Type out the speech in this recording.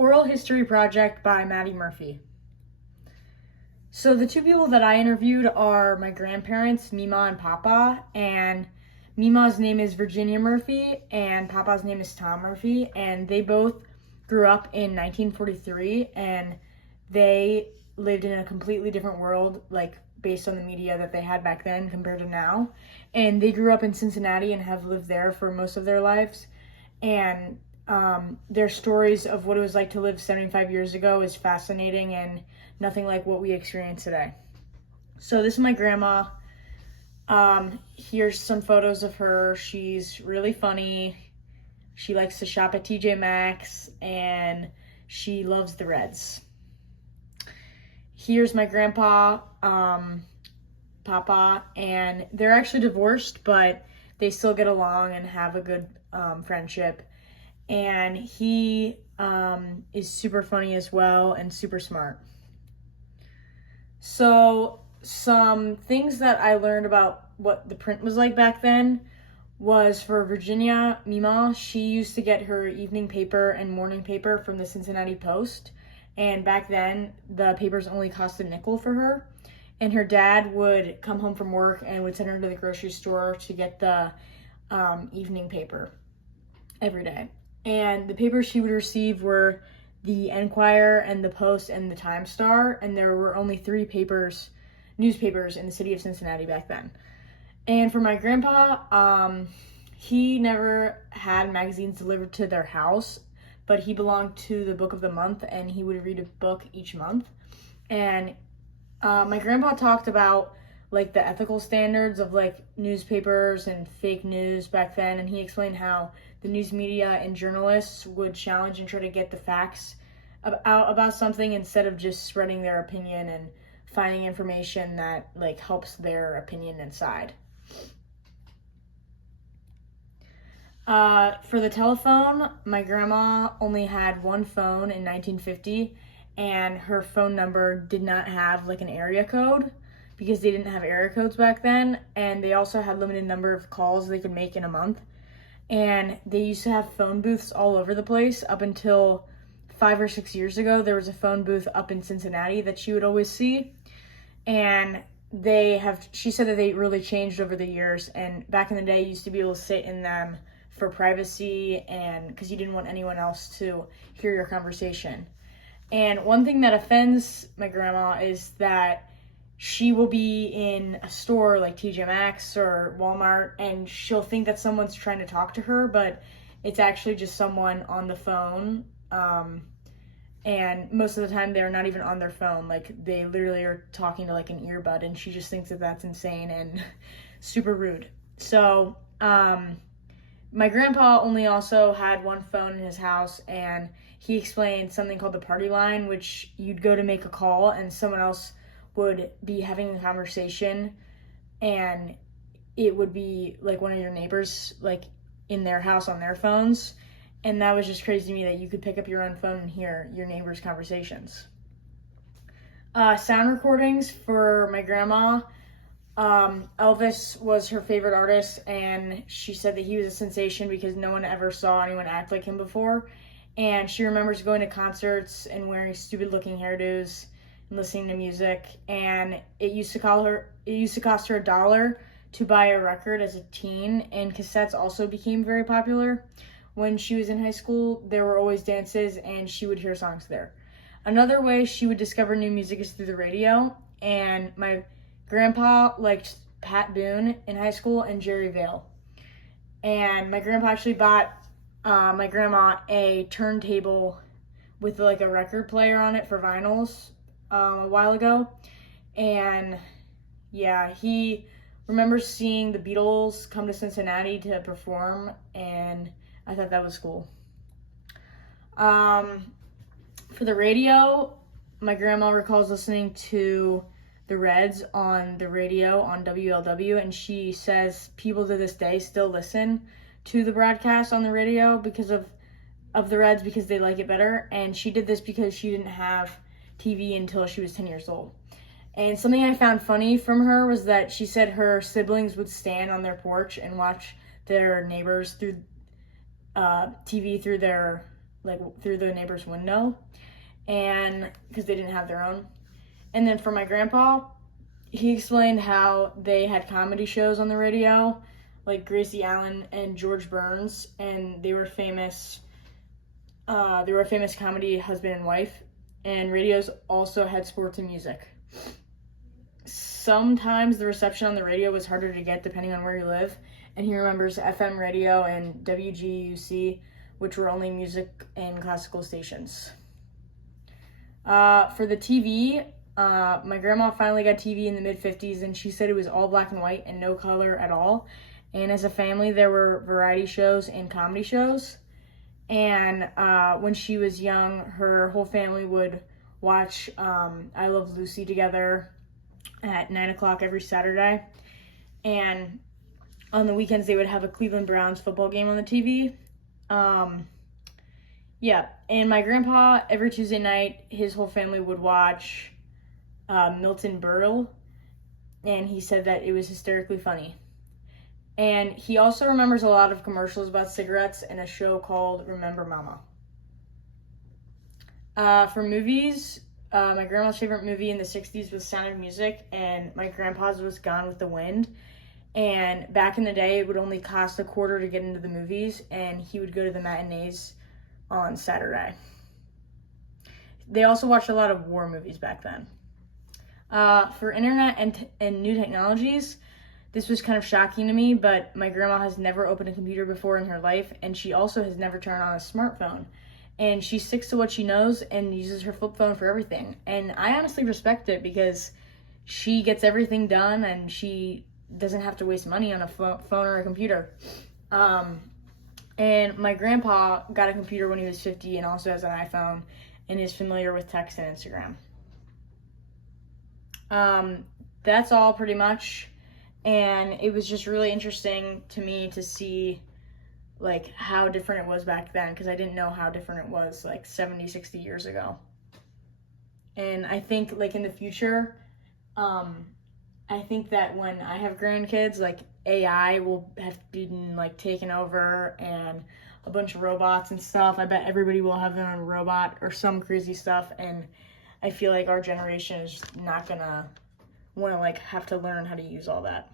Oral History Project by Maddie Murphy. So the two people that I interviewed are my grandparents, Mima and Papa, and Mima's name is Virginia Murphy and Papa's name is Tom Murphy, and they both grew up in 1943 and they lived in a completely different world, like based on the media that they had back then compared to now. And they grew up in Cincinnati and have lived there for most of their lives. And their stories of what it was like to live 75 years ago is fascinating and nothing like what we experience today. So this is my grandma. Here's some photos of her. She's really funny. She likes to shop at TJ Maxx and she loves the Reds. Here's my grandpa, Papa, and they're actually divorced, but they still get along and have a good friendship. And he is super funny as well and super smart. So some things that I learned about what the print was like back then was for Virginia Mima. She used to get her evening paper and morning paper from the Cincinnati Post. And back then, the papers only cost a nickel for her. And her dad would come home from work and would send her to the grocery store to get the evening paper every day. And the papers she would receive were the Enquirer and the Post and the Times Star. And there were only 3 newspapers in the city of Cincinnati back then. And for my grandpa, he never had magazines delivered to their house, but he belonged to the book of the month and he would read a book each month. And my grandpa talked about like the ethical standards of like newspapers and fake news back then, and he explained how the news media and journalists would challenge and try to get the facts about something instead of just spreading their opinion and finding information that like helps their opinion inside. For the telephone, my grandma only had one phone in 1950, and her phone number did not have like an area code because they didn't have area codes back then, and they also had limited number of calls they could make in a month. And they used to have phone booths all over the place up until 5 or 6 years ago. There was a phone booth up in Cincinnati that she would always see, and she said that they really changed over the years, and back in the day you used to be able to sit in them for privacy and because you didn't want anyone else to hear your conversation. And one thing that offends my grandma is that she will be in a store like TJ Maxx or Walmart and she'll think that someone's trying to talk to her, but it's actually just someone on the phone. And most of the time they're not even on their phone. Like they literally are talking to like an earbud, and she just thinks that that's insane and super rude. So, my grandpa only also had one phone in his house, and he explained something called the party line, which you'd go to make a call and someone else would be having a conversation and it would be like one of your neighbors like in their house on their phones. And that was just crazy to me that you could pick up your own phone and hear your neighbors' conversations. Sound recordings for my grandma. Elvis was her favorite artist, and she said that he was a sensation because no one ever saw anyone act like him before. And she remembers going to concerts and wearing stupid looking hairdos and listening to music. And it used to cost her $1 to buy a record as a teen, and cassettes also became very popular. When she was in high school, there were always dances and she would hear songs there. Another way she would discover new music is through the radio, and my grandpa liked Pat Boone in high school and Jerry Vale. And my grandpa actually bought my grandma a turntable with like a record player on it for vinyls a while ago. And yeah, he remembers seeing the Beatles come to Cincinnati to perform, and I thought that was cool. For the radio, my grandma recalls listening to the Reds on the radio on WLW, and she says people to this day still listen to the broadcast on the radio because of the Reds because they like it better. And she did this because she didn't have TV until she was 10 years old. And something I found funny from her was that she said her siblings would stand on their porch and watch their neighbors through TV through their like through the neighbor's window, and because they didn't have their own. And then for my grandpa, he explained how they had comedy shows on the radio, like Gracie Allen and George Burns, and they were famous. They were a famous comedy husband and wife, and radios also had sports and music. Sometimes the reception on the radio was harder to get depending on where you live, and he remembers FM radio and WGUC, which were only music and classical stations. For the TV, my grandma finally got TV in the mid-50s, and she said it was all black and white and no color at all. And as a family, there were variety shows and comedy shows. And when she was young, her whole family would watch I Love Lucy together at 9 o'clock every Saturday. And on the weekends, they would have a Cleveland Browns football game on the TV. Yeah, and my grandpa, every Tuesday night, his whole family would watch Milton Berle, and he said that it was hysterically funny. And he also remembers a lot of commercials about cigarettes and a show called Remember Mama. For movies, my grandma's favorite movie in the 60s was Sound of Music, and my grandpa's was Gone with the Wind. And back in the day, it would only cost $0.25 to get into the movies, and he would go to the matinees on Saturday. They also watched a lot of war movies back then. For internet and new technologies, this was kind of shocking to me, but my grandma has never opened a computer before in her life, and she also has never turned on a smartphone. And she sticks to what she knows and uses her flip phone for everything. And I honestly respect it because she gets everything done and she doesn't have to waste money on a phone or a computer. And my grandpa got a computer when he was 50 and also has an iPhone and is familiar with text and Instagram. That's all pretty much. And it was just really interesting to me to see like how different it was back then, because I didn't know how different it was like 70, 60 years ago. And I think like in the future, I think that when I have grandkids, like AI will have been like taken over and a bunch of robots and stuff. I bet everybody will have their own robot or some crazy stuff. And I feel like our generation is not gonna want to like have to learn how to use all that.